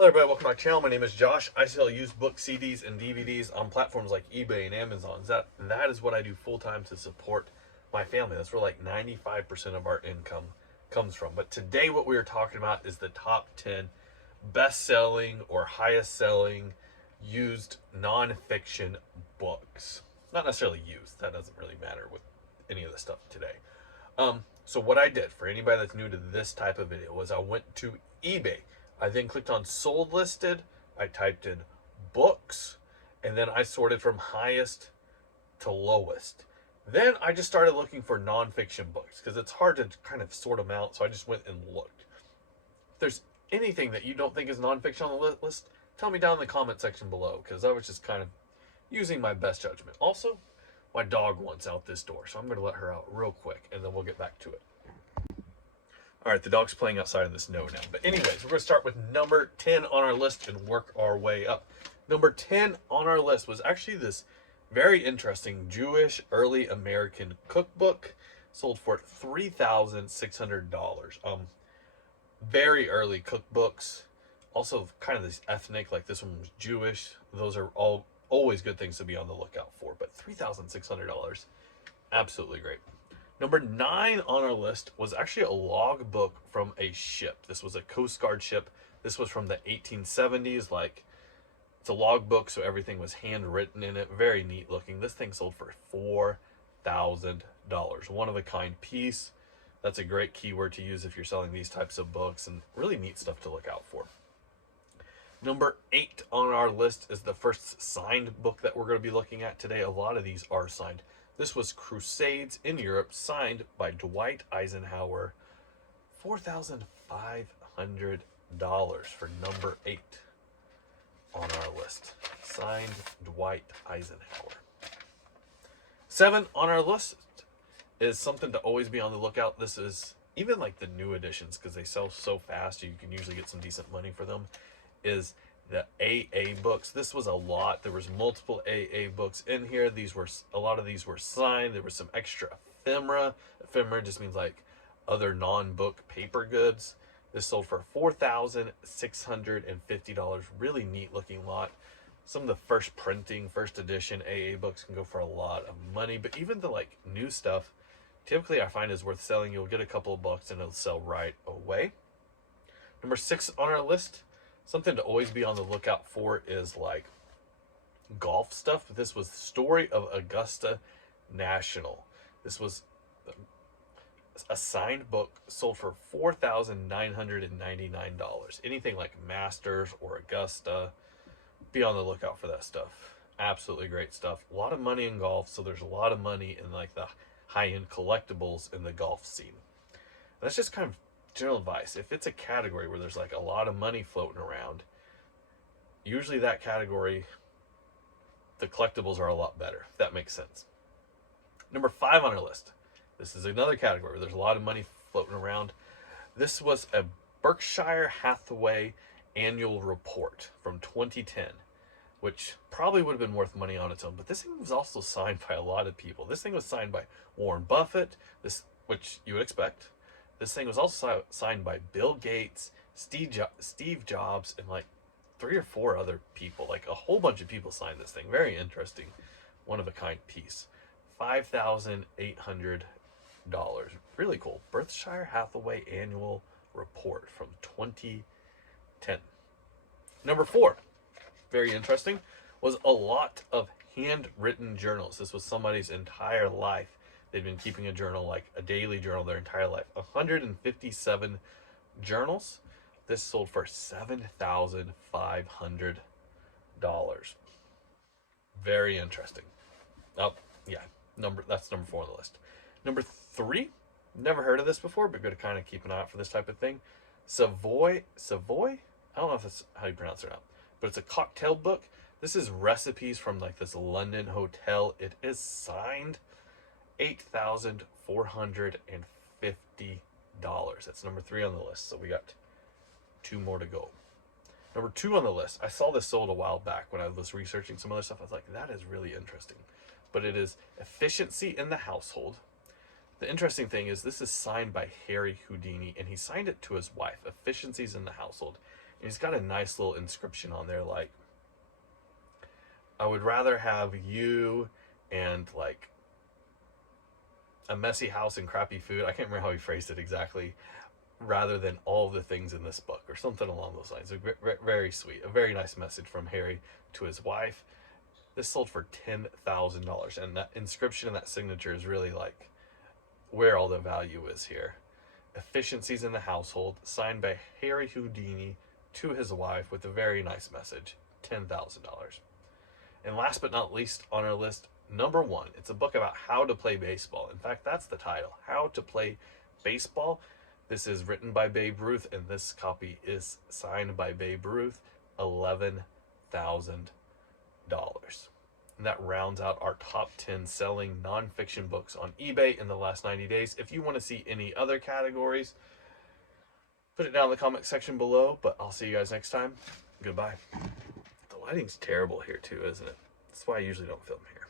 Hello everybody, welcome to my channel. My name is Josh. I sell used books, CDs, and DVDs on platforms like eBay and Amazon. That is what I do full time to support my family. That's where like 95% of our income comes from. But today what we are talking about is the top 10 best-selling or highest selling used nonfiction books. Not necessarily used. That doesn't really matter with any of the stuff today. So what I did for anybody that's new to this type of video was I went to eBay. I then clicked on sold listed. I typed in books, and then I sorted from highest to lowest. Then I just started looking for nonfiction books because it's hard to kind of sort them out. So I just went and looked. If there's anything that you don't think is nonfiction on the list, tell me down in the comment section below, because I was just kind of using my best judgment. Also, my dog wants out this door, so I'm going to let her out real quick, and then we'll get back to it. All right, the dog's playing outside in the snow now. But anyways, we're going to start with number 10 on our list and work our way up. Number 10 on our list was actually this very interesting Jewish early American cookbook, sold for $3,600. Very early cookbooks, also kind of this ethnic, like this one was Jewish. Those are all always good things to be on the lookout for, but $3,600, absolutely great. Number 9 on our list was actually a log book from a ship. This was a Coast Guard ship. This was from the 1870s. Like, it's a log book, so everything was handwritten in it. Very neat looking. This thing sold for $4,000. One of a kind piece. That's a great keyword to use if you're selling these types of books, and really neat stuff to look out for. Number 8 on our list is the first signed book that we're going to be looking at today. A lot of these are signed. This was Crusades in Europe, signed by Dwight Eisenhower. $4,500 for number 8 on our list. Signed Dwight Eisenhower. 7 on our list is something to always be on the lookout. This is even like the new editions, because they sell so fast, you can usually get some decent money for them, is the AA books. This was a lot. There was multiple AA books in here. A lot of these were signed. There was some extra ephemera. Ephemera just means like other non-book paper goods. This sold for $4,650. Really neat looking lot. Some of the first printing, first edition AA books can go for a lot of money, but even the like new stuff, typically I find is worth selling. You'll get a couple of bucks and it'll sell right away. Number 6 on our list, something to always be on the lookout for, is like golf stuff. This was Story of Augusta National. This was a signed book, sold for $4,999. Anything like Masters or Augusta, be on the lookout for that stuff. Absolutely great stuff. A lot of money in golf, so there's a lot of money in like the high-end collectibles in the golf scene. And that's just kind of general advice. If it's a category where there's like a lot of money floating around, usually that category, the collectibles are a lot better, if that makes sense. Number 5 on our list, this is another category where there's a lot of money floating around. This was a Berkshire Hathaway annual report from 2010, which probably would have been worth money on its own, but this thing was also signed by a lot of people. This thing was signed by Warren Buffett, which you would expect. This thing was also signed by Bill Gates, Steve Jobs, and like 3 or 4 other people. Like a whole bunch of people signed this thing. Very interesting. One of a kind piece. $5,800. Really cool. Berkshire Hathaway annual report from 2010. Number 4, very interesting, was a lot of handwritten journals. This was somebody's entire life. They've been keeping a journal, like a daily journal, their entire life. 157 journals. This sold for $7,500. Very interesting. Oh, yeah. That's number 4 on the list. Number 3, never heard of this before, but good to kind of keep an eye out for this type of thing. Savoy? I don't know if that's how you pronounce it or not, but it's a cocktail book. This is recipes from like this London hotel. It is signed $8,450. That's number 3 on the list. So we got 2 more to go. Number 2 on the list, I saw this sold a while back when I was researching some other stuff. I was like, that is really interesting. But it is Efficiency in the Household. The interesting thing is this is signed by Harry Houdini, and he signed it to his wife. Efficiencies in the Household. And he's got a nice little inscription on there like, I would rather have you and like a messy house and crappy food. I can't remember how he phrased it exactly, rather than all the things in this book, or something along those lines. Very sweet. A very nice message from Harry to his wife. This sold for $10,000, and that inscription and that signature is really like where all the value is here. Efficiencies in the household, signed by Harry Houdini to his wife with a very nice message. $10,000. And last but not least on our list, number 1. It's a book about how to play baseball. In fact, that's the title, How to Play Baseball. This is written by Babe Ruth, and this copy is signed by Babe Ruth. $11,000. And that rounds out our top 10 selling nonfiction books on eBay in the last 90 days. If you want to see any other categories, put it down in the comment section below, but I'll see you guys next time. Goodbye. The lighting's terrible here too, isn't it? That's why I usually don't film here.